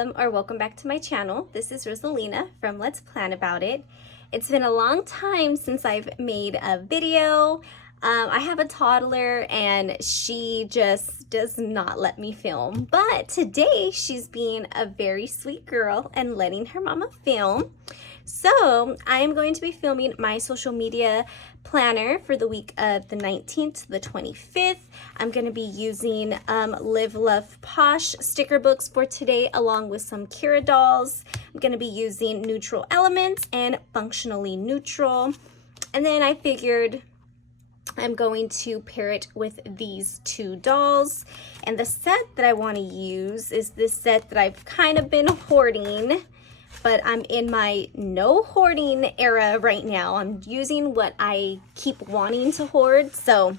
welcome or welcome back to my channel. This is Rosalina from Let's Plan About It. It's been a long time since I've made a video. I have a toddler and she just does not let me film, but today she's being a very sweet girl and letting her mama film. So I am going to be filming my social media planner for the week of the 19th to the 25th. I'm going to be using Live Love Posh sticker books for today, along with some Kira dolls. I'm going to be using neutral elements and functionally neutral. And then I figured I'm going to pair it with these two dolls. And the set that I want to use is this set that I've kind of been hoarding, but I'm in my no hoarding era right now. I'm using what I keep wanting to hoard, so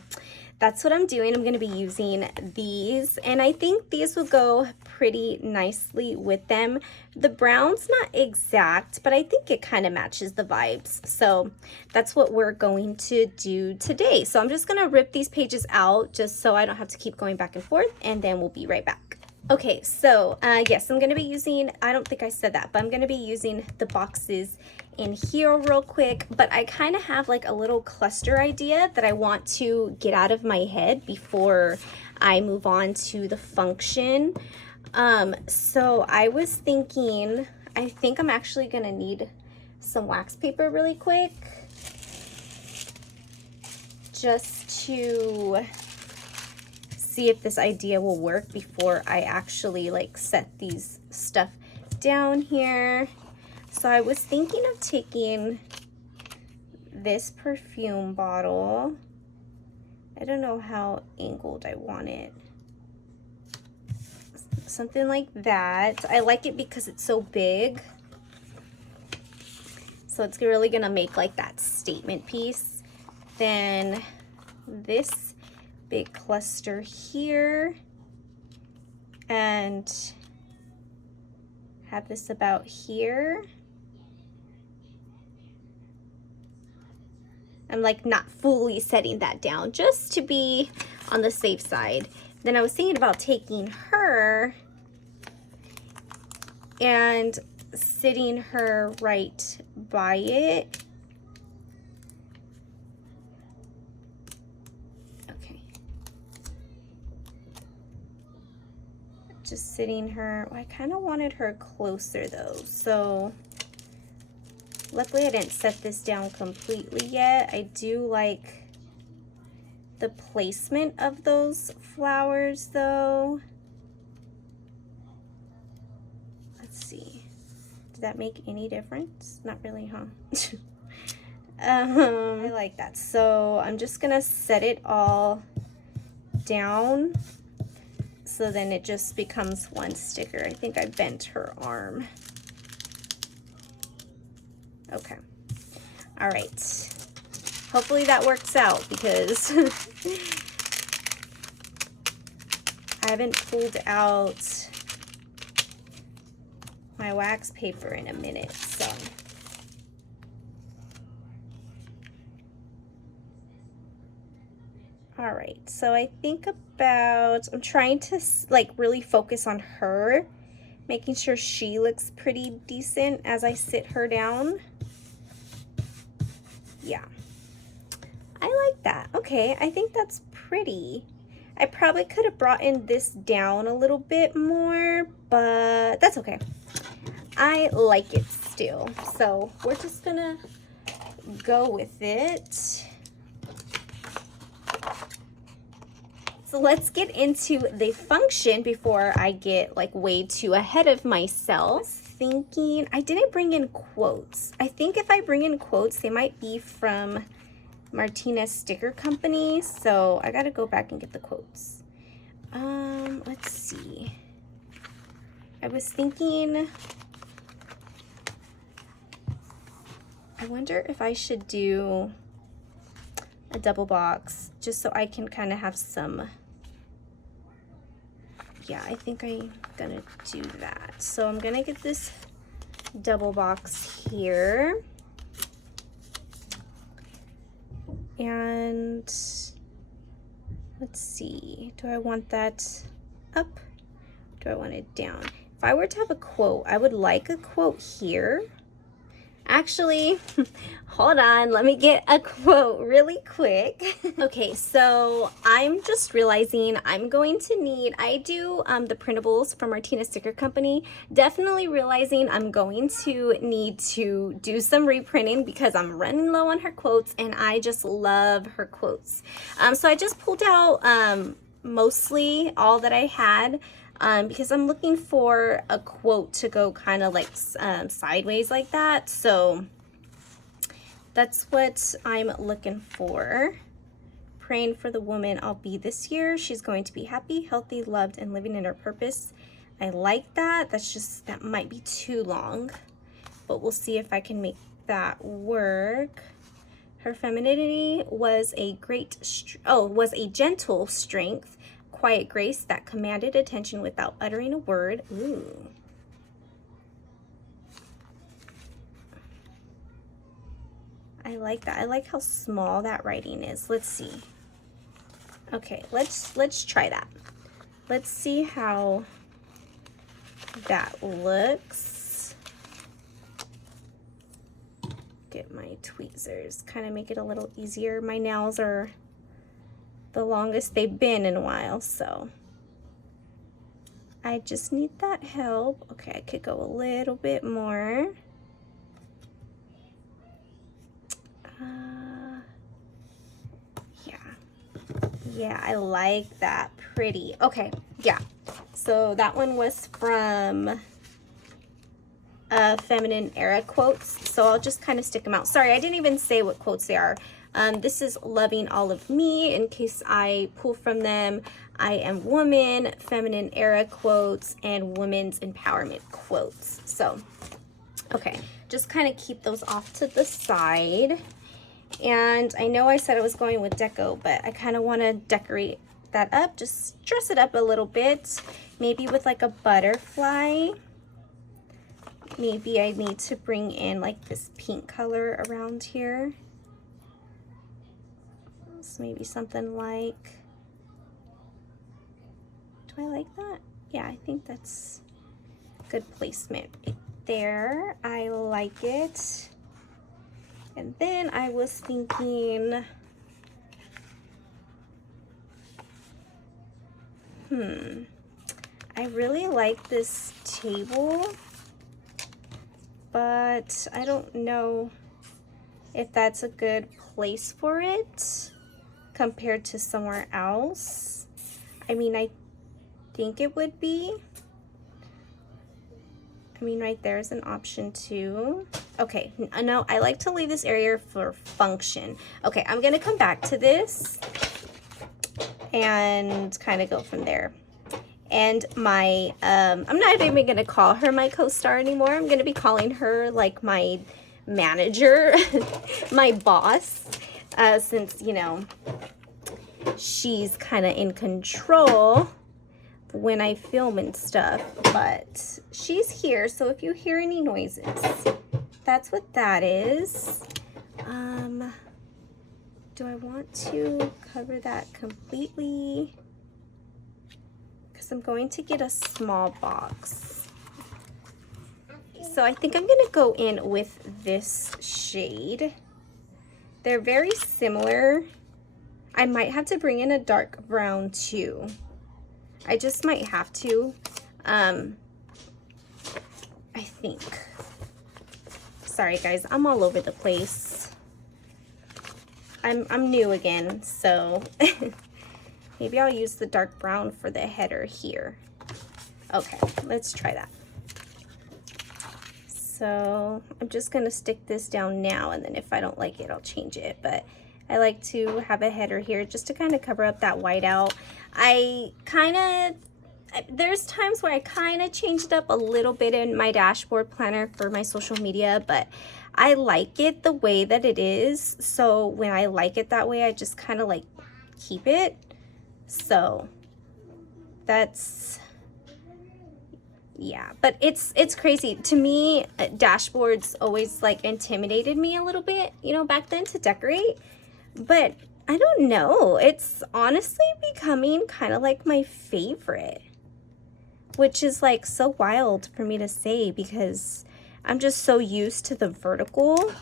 that's what I'm doing. I'm going to be using these, and I think these will go pretty nicely with them. The brown's not exact, but I think it kind of matches the vibes, so that's what we're going to do today. So I'm just going to rip these pages out just so I don't have to keep going back and forth, and then we'll be right back. Okay, so yes, I'm going to be using, I don't think I said that, but I'm going to be using the boxes in here real quick, but I kind of have like a little cluster idea that I want to get out of my head before I move on to the function. So I was thinking, I think I'm actually going to need some wax paper really quick, just to see if this idea will work before I actually like set these stuff down here. So I was thinking of taking this perfume bottle. I don't know how angled I want it. Something like that. I like it because it's so big. So it's really gonna make like that statement piece. Then this big cluster here, and have this about here. I'm like not fully setting that down just to be on the safe side. Then I was thinking about taking her and sitting her right by it. Just sitting her, I kind of wanted her closer though, so luckily I didn't set this down completely yet. I do like the placement of those flowers though. Let's see, did that make any difference? Not really, huh? I like that, so I'm just gonna set it all down. So then it just becomes one sticker. I think I bent her arm. Okay. All right. Hopefully that works out because I haven't pulled out my wax paper in a minute, so. All right, so I think I'm trying to like really focus on her, making sure she looks pretty decent as I sit her down. Yeah, I like that. Okay, I think that's pretty. I probably could have brought in this down a little bit more, but that's okay. I like it still. So we're just gonna go with it. So let's get into the function before I get like way too ahead of myself. Thinking, I didn't bring in quotes. I think if I bring in quotes, they might be from Martinez Sticker Company. So I gotta go back and get the quotes. Let's see. I was thinking, I wonder if I should do a double box just so I can kind of have some. Yeah, I think I'm gonna do that. So I'm gonna get this double box here. And let's see, do I want that up? Do I want it down? if I were to have a quote, I would like a quote here. Actually, hold on, let me get a quote really quick. Okay, so I'm just realizing I'm going to need, I do the printables from Martina Sticker Company. Definitely realizing I'm going to need to do some reprinting because I'm running low on her quotes and I just love her quotes. So I just pulled out mostly all that I had. Because I'm looking for a quote to go kind of like sideways like that. So that's what I'm looking for. Praying for the woman I'll be this year. She's going to be happy, healthy, loved, and living in her purpose. I like that. That might be too long, but we'll see if I can make that work. Her femininity was a gentle strength, quiet grace that commanded attention without uttering a word. Ooh. I like that. I like how small that writing is. Let's see. Okay, let's try that. Let's see how that looks. Get my tweezers, kind of make it a little easier. My nails are the longest they've been in a while, so I just need that help. Okay, I could go a little bit more. Yeah, I like that. Pretty. Okay, yeah. So that one was from Feminine Era quotes, so I'll just kind of stick them out. Sorry, I didn't even say what quotes they are. This is Loving All of Me, in case I pull from them. I Am Woman, Feminine Era quotes, and Women's Empowerment quotes. So, okay, just kind of keep those off to the side. And I know I said I was going with deco, but I kind of want to decorate that up, just dress it up a little bit, maybe with like a butterfly. Maybe I need to bring in like this pink color around here. So maybe something like, do I like that? Yeah, I think that's good placement right there. I like it. And then I was thinking, I really like this table, but I don't know if that's a good place for it compared to somewhere else. I mean, I think it would be. I mean, right there is an option too. Okay, no, I like to leave this area for function. Okay, I'm gonna come back to this and kind of go from there. And my, I'm not even gonna call her my co-star anymore. I'm gonna be calling her like my manager, my boss, since, you know, she's kind of in control when I film and stuff, but she's here, so if you hear any noises, that's what that is. Do I want to cover that completely? Because I'm going to get a small box. So I think I'm gonna go in with this shade. They're very similar. I might have to bring in a dark brown too. I just might have to, I think. Sorry guys, I'm all over the place. I'm new again, so maybe I'll use the dark brown for the header here. Okay, let's try that. So I'm just gonna stick this down now, and then if I don't like it, I'll change it. But I like to have a header here just to kind of cover up that whiteout. There's times where I kind of changed up a little bit in my dashboard planner for my social media, but I like it the way that it is. So when I like it that way, I just kind of like keep it. So that's, yeah, but it's crazy. To me, dashboards always like intimidated me a little bit, you know, back then to decorate. But I don't know, it's honestly becoming kind of like my favorite. which is like so wild for me to say because I'm just so used to the vertical.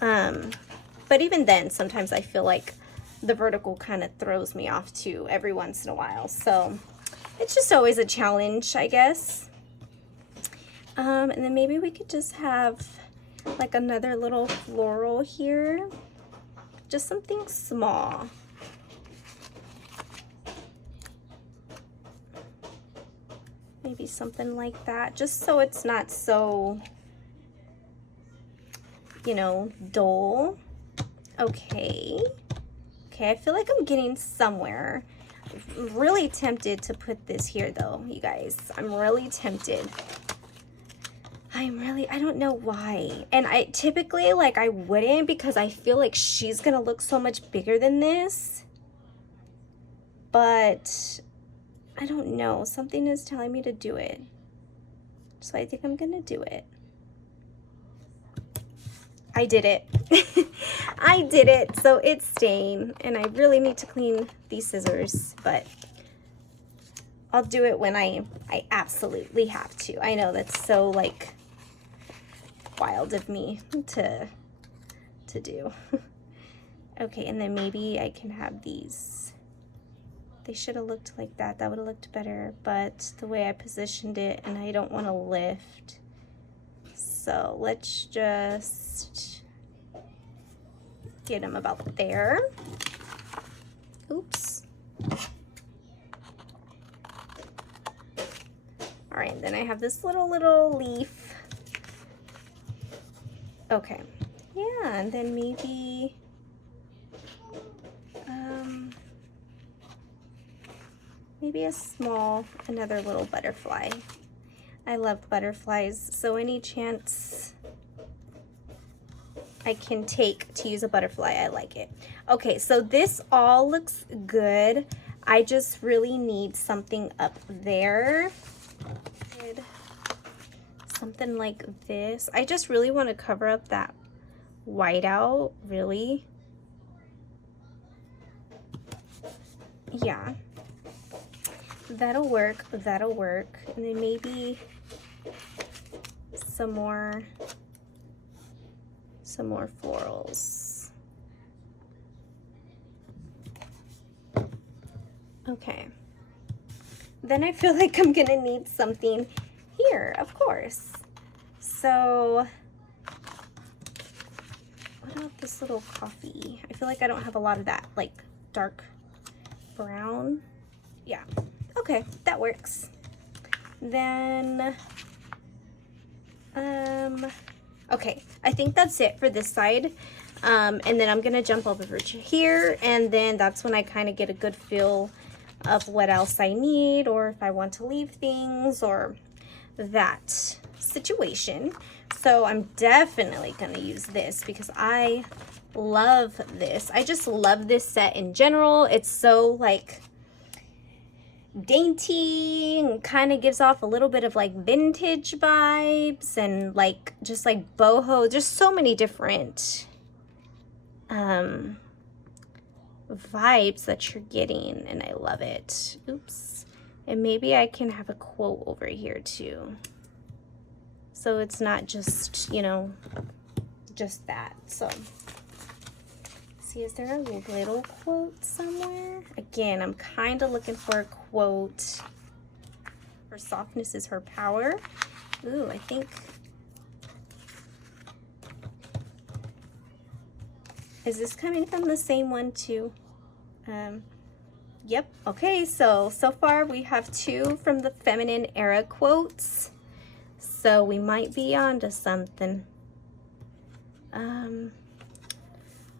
But even then, sometimes I feel like the vertical kind of throws me off too every once in a while. So it's just always a challenge, I guess. And then maybe we could just have like another little floral here. Just something small. Maybe something like that, just so it's not so, you know, dull. Okay. Okay, I feel like I'm getting somewhere. I'm really tempted to put this here though, you guys. I'm really tempted. I don't know why. And I typically, like, I wouldn't because I feel like she's gonna look so much bigger than this. But I don't know. Something is telling me to do it. So I think I'm gonna do it. I did it. I did it. So it's staying. And I really need to clean these scissors. But I'll do it when I absolutely have to. I know that's so, like, wild of me to do. Okay, and then maybe I can have these. They should have looked like that. That would have looked better, but the way I positioned it, and I don't want to lift. So let's just get them about there. Oops. All right, then I have this little leaf. Okay, yeah, and then maybe, maybe another little butterfly. I love butterflies, so any chance I can take to use a butterfly, I like it. Okay, so this all looks good. I just really need something up there. Something like this. I just really want to cover up that whiteout, really. Yeah. That'll work, that'll work. And then maybe some more florals. Okay. Then I feel like I'm gonna need something here, of course. So what about this little coffee? I feel like I don't have a lot of that, like dark brown. Yeah. Okay, that works. Then, okay, I think that's it for this side. And then I'm gonna jump over to here, and then that's when I kind of get a good feel of what else I need, or if I want to leave things, or that situation. So I'm definitely gonna use this because I love this. I just love this set in general. It's so, like, dainty and kind of gives off a little bit of like vintage vibes and like just like boho, just so many different vibes that you're getting, and I love it. Oops. And maybe I can have a quote over here too, so it's not just, you know, just that. So see, is there a little quote somewhere? Again, I'm kind of looking for a quote. Her softness is her power. Ooh, I think. Is this coming from the same one too? Yep. Okay, so far we have 2 from the feminine era quotes. So we might be onto something.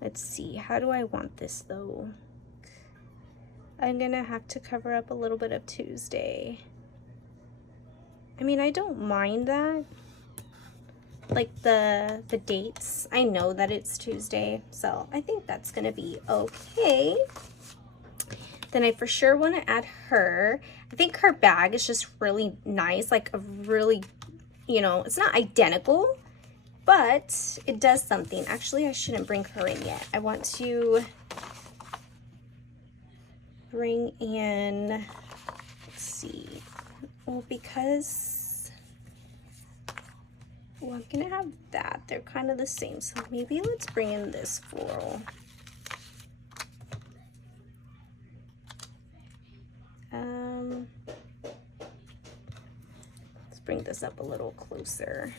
Let's see, how do I want this though? I'm gonna have to cover up a little bit of Tuesday. I mean, I don't mind that. Like the dates, I know that it's Tuesday, so I think that's gonna be okay. Then I for sure want to add her. I think her bag is just really nice, like a really, you know, it's not identical, but it does something. Actually, I shouldn't bring her in yet. I want to bring in Let's see. Well, because, well, I'm gonna have that. They're kind of the same. So maybe let's bring in this floral. Let's bring this up a little closer.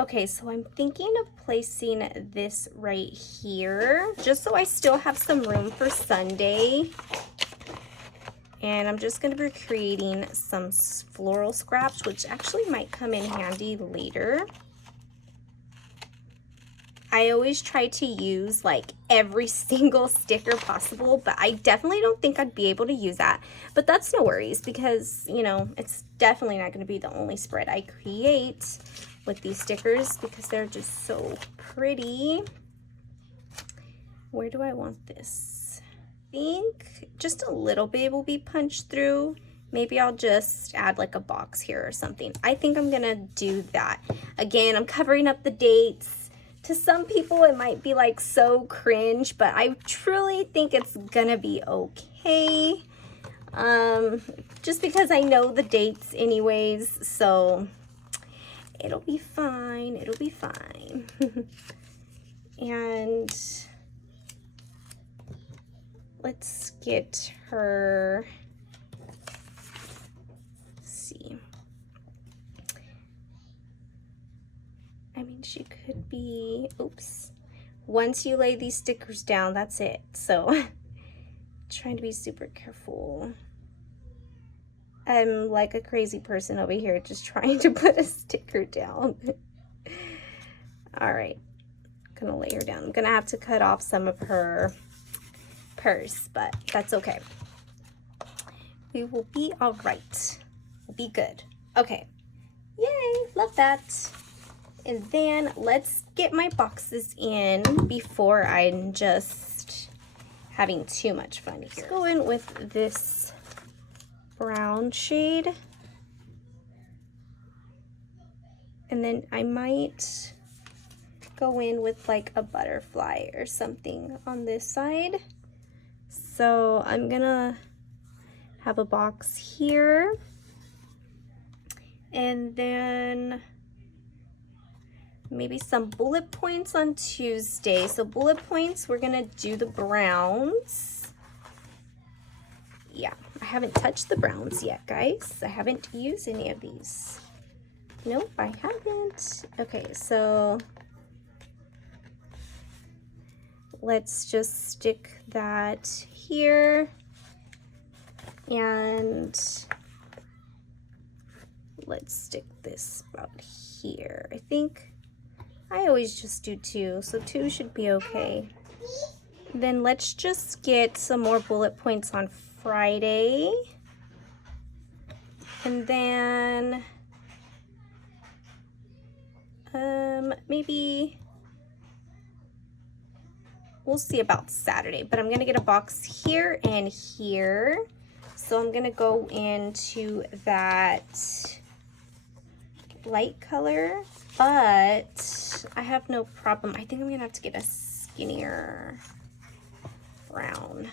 Okay, so I'm thinking of placing this right here, just so I still have some room for Sunday. And I'm just gonna be creating some floral scraps, which actually might come in handy later. I always try to use like every single sticker possible, but I definitely don't think I'd be able to use that. But that's no worries, because, you know, it's definitely not gonna be the only spread I create with these stickers, because they're just so pretty. Where do I want this? I think just a little bit will be punched through. Maybe I'll just add like a box here or something. I think I'm gonna do that. Again, I'm covering up the dates. To some people it might be like so cringe, but I truly think it's gonna be okay. Just because I know the dates anyways, so it'll be fine, it'll be fine. And let's get her, let's see. I mean, she could be, oops. Once you lay these stickers down, that's it. So trying to be super careful. I'm like a crazy person over here just trying to put a sticker down. All right, I'm gonna lay her down. I'm gonna have to cut off some of her purse, but that's okay. We will be all right. We'll be good. Okay, yay, love that. And then let's get my boxes in before I'm just having too much fun here. Let's go in with this brown shade. And then I might go in with like a butterfly or something on this side. So I'm gonna have a box here. And then maybe some bullet points on Tuesday. So bullet points, we're gonna do the browns. Yeah, I haven't touched the browns yet, guys. I haven't used any of these. Nope, I haven't. Okay, so let's just stick that here. And let's stick this about here. I think I always just do 2, so 2 should be okay. Then let's just get some more bullet points on Friday. And then maybe we'll see about Saturday, but I'm gonna get a box here and here. So I'm gonna go into that light color, but I have no problem. I think I'm gonna have to get a skinnier brown.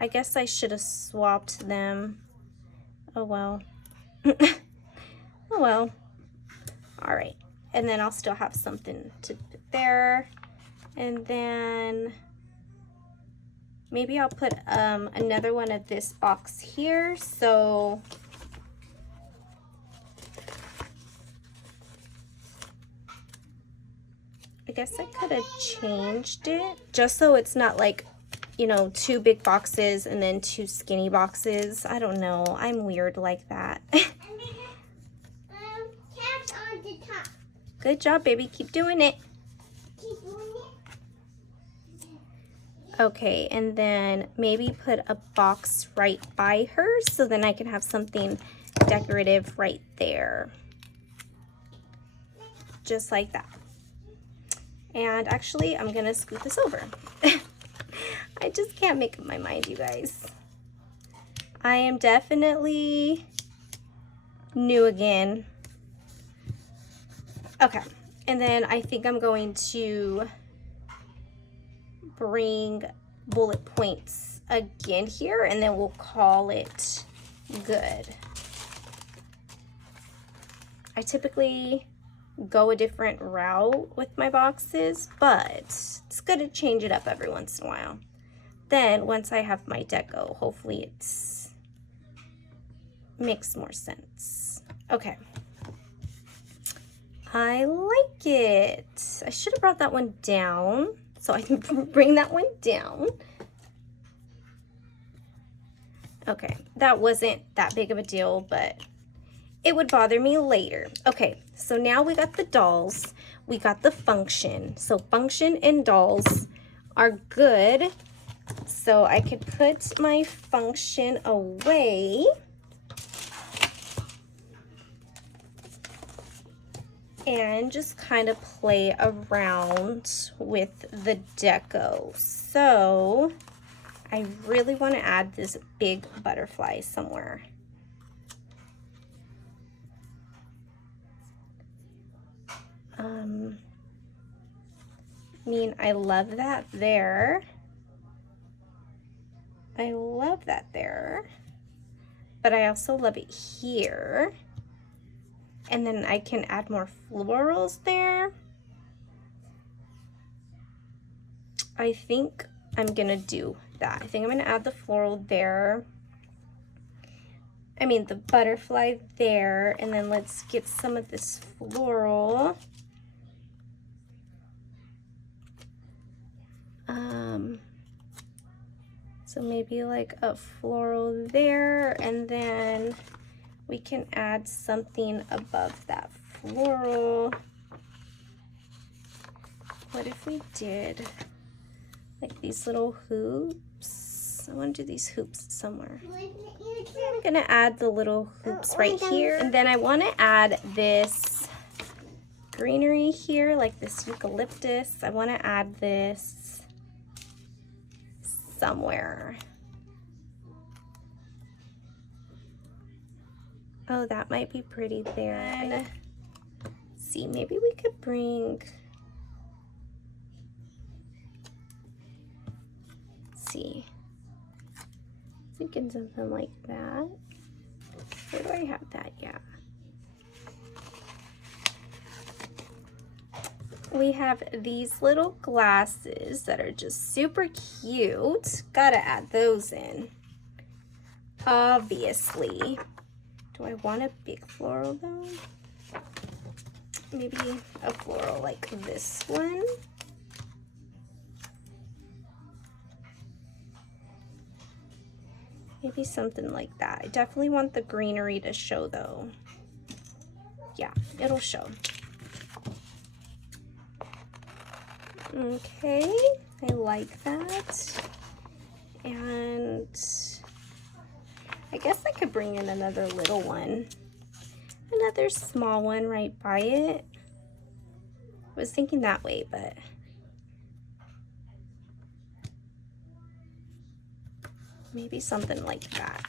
I guess I should have swapped them. Oh well. Oh well. All right, and then I'll still have something to put there. And then maybe I'll put another one of this box here. So I guess I could have changed it just so it's not like, you know, 2 big boxes and then 2 skinny boxes. I don't know. I'm weird like that. On the top. Good job, baby. Keep doing it. Keep doing it. Okay, and then maybe put a box right by her so then I can have something decorative right there. Just like that. And actually, I'm gonna scoot this over. I just can't make up my mind, you guys. I am definitely new again. Okay, and then I think I'm going to bring bullet points again here, and then we'll call it good. I typically go a different route with my boxes, but it's good to change it up every once in a while. Then once I have my deco, hopefully it's makes more sense. Okay. I like it. I should have brought that one down so I can bring that one down. Okay, that wasn't that big of a deal, but it would bother me later. Okay, so now we got the dolls. We got the function. So function and dolls are good. So I could put my function away. And just kind of play around with the deco. So I really want to add this big butterfly somewhere. I mean, I love that there. I love that there. But I also love it here. And then I can add more florals there. I think I'm gonna do that. I think I'm gonna add the floral there. I mean the butterfly there, and then let's get some of this floral. So maybe like a floral there, and then we can add something above that floral. What if we did like these little hoops? I want to do these hoops somewhere. I'm gonna add the little hoops right here, and then I want to add this greenery here, like this eucalyptus. I want to add this somewhere. Oh, that might be pretty there. And see, maybe we could bring, see, thinking something like that. Where do I have that? Yeah. We have these little glasses that are just super cute. Gotta add those in, obviously. Do I want a big floral though? Maybe a floral like this one. Maybe something like that. I definitely want the greenery to show though. Yeah, it'll show. Okay, I like that. And I guess I could bring in another little one. Another small one right by it. I was thinking that way, but maybe something like that.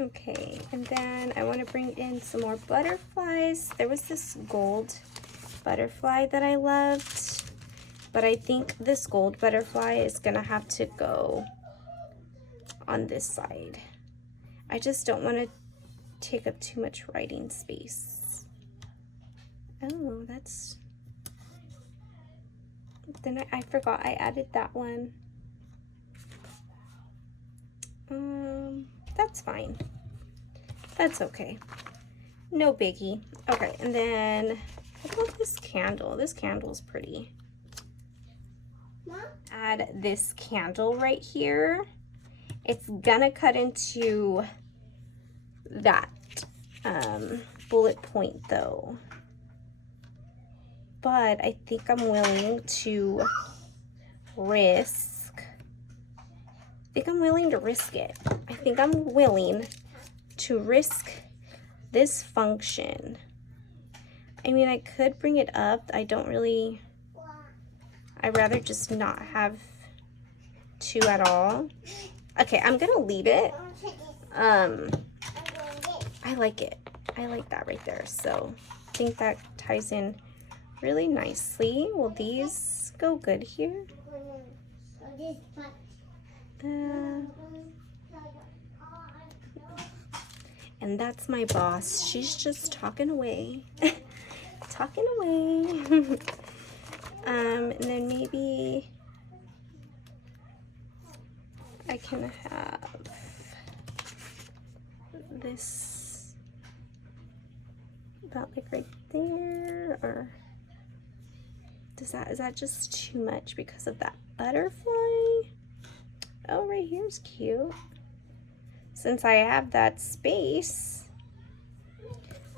Okay, and then I want to bring in some more butterflies. There was this gold butterfly that I loved, but I think this gold butterfly is gonna have to go on this side. I just don't want to take up too much writing space. Oh, that's, then I forgot I added that one. That's fine. That's okay. No biggie. Okay, and then what about this candle? This candle's pretty. Mom? Add this candle right here. It's gonna cut into that bullet point though. But I think I'm willing to risk. I think I'm willing to risk it. I think I'm willing to risk this function. I mean, I could bring it up. I don't really, I'd rather just not have two at all. Okay, I'm gonna leave it. I like it. I like that right there. So I think that ties in really nicely. Will these go good here? And that's my boss. She's just talking away. Talking away. And then maybe I can have this about like right there, or is that just too much because of that butterfly? Oh, right here's cute. Since I have that space,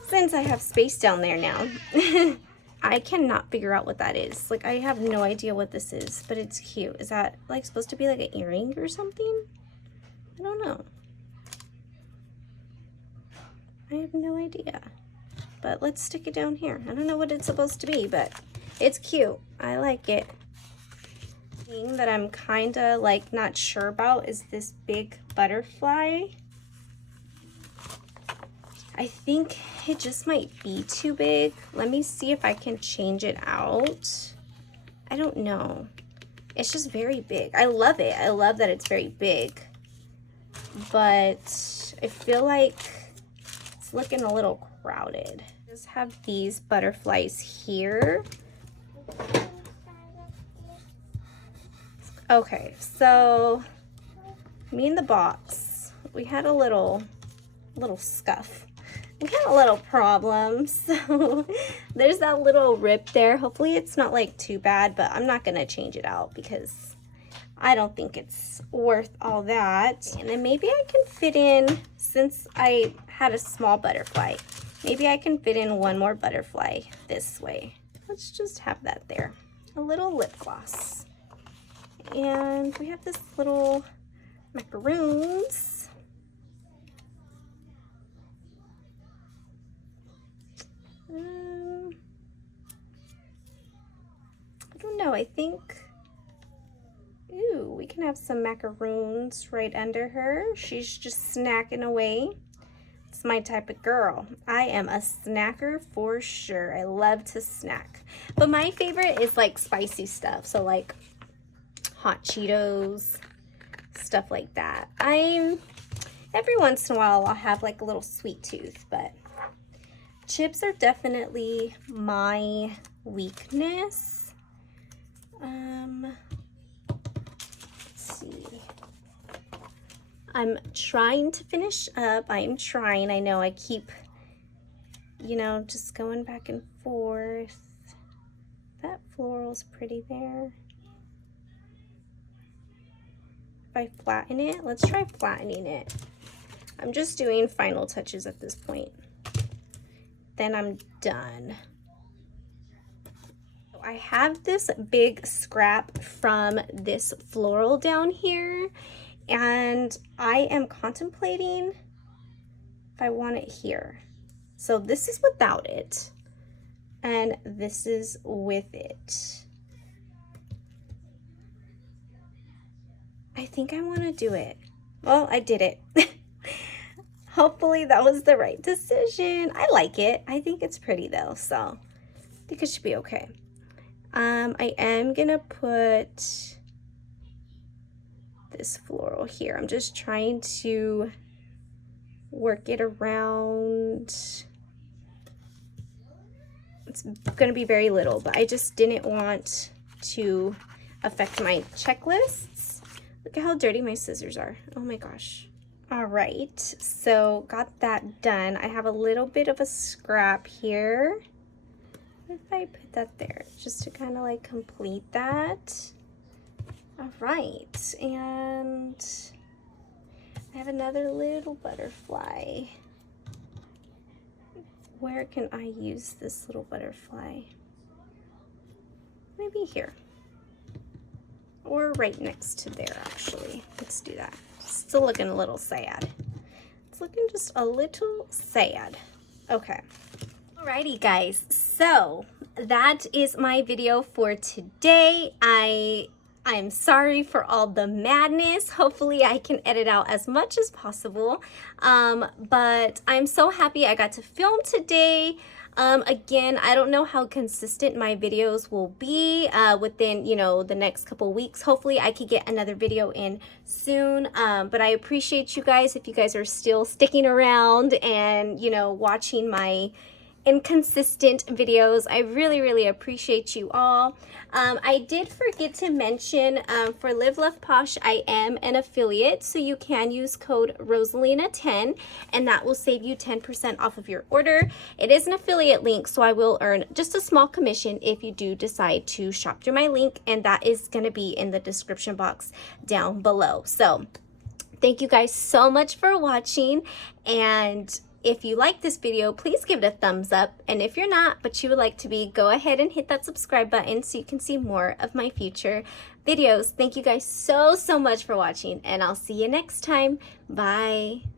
since I have space down there now. I cannot figure out what that is. Like, I have no idea what this is, but it's cute. Is that like supposed to be like an earring or something? I don't know. I have no idea. But let's stick it down here. I don't know what it's supposed to be, but it's cute. I like it. Thing that I'm kind of like not sure about is this big butterfly. I think it just might be too big. Let me see if I can change it out. I don't know. It's just very big. I love it. I love that it's very big. But I feel like it's looking a little crowded. Just have these butterflies here. Okay, so me and the box, we had a little scuff. We had a little problem, so there's that little rip there. Hopefully it's not like too bad, but I'm not gonna change it out because I don't think it's worth all that. And then maybe I can fit in, since I had a small butterfly, maybe I can fit in one more butterfly this way. Let's just have that there. A little lip gloss. And we have this little macaroons. I don't know, I think, ooh, we can have some macaroons right under her. She's just snacking away. It's my type of girl. I am a snacker for sure. I love to snack. But my favorite is like spicy stuff. So like hot Cheetos, stuff like that. Every once in a while I'll have like a little sweet tooth, but chips are definitely my weakness. Let's see. I'm trying to finish up. I'm trying. I know I keep, you know, just going back and forth. That floral's pretty there. If I flatten it, let's try flattening it. I'm just doing final touches at this point. Then I'm done. I have this big scrap from this floral down here, and I am contemplating if I want it here. So this is without it, and this is with it. I think I want to do it. Well, I did it. Hopefully that was the right decision. I like it. I think it's pretty though, so I think it should be okay. I am gonna put this floral here. I'm just trying to work it around. It's gonna be very little, but I just didn't want to affect my checklists. Look at how dirty my scissors are. Oh my gosh. All right, so got that done. I have a little bit of a scrap here. What if I put that there just to kind of like complete that? All right, and I have another little butterfly. Where can I use this little butterfly? Maybe here. Or right next to there, actually. Let's do that. Still looking a little sad. It's looking just a little sad. Okay. Alrighty guys, so that is my video for today. I I'm sorry for all the madness. Hopefully I can edit out as much as possible. But I'm so happy I got to film today. Again, I don't know how consistent my videos will be within, you know, the next couple weeks. Hopefully I could get another video in soon. But I appreciate you guys if you guys are still sticking around and, you know, watching my inconsistent videos. I really appreciate you all. I did forget to mention for Live Love Posh, I am an affiliate, so you can use code Rosalina10 and that will save you 10% off of your order. It is an affiliate link, so I will earn just a small commission if you do decide to shop through my link, and that is going to be in the description box down below. So thank you guys so much for watching, and if you like this video, please give it a thumbs up. And if you're not, but you would like to be, go ahead and hit that subscribe button so you can see more of my future videos. Thank you guys so much for watching, and I'll see you next time. Bye.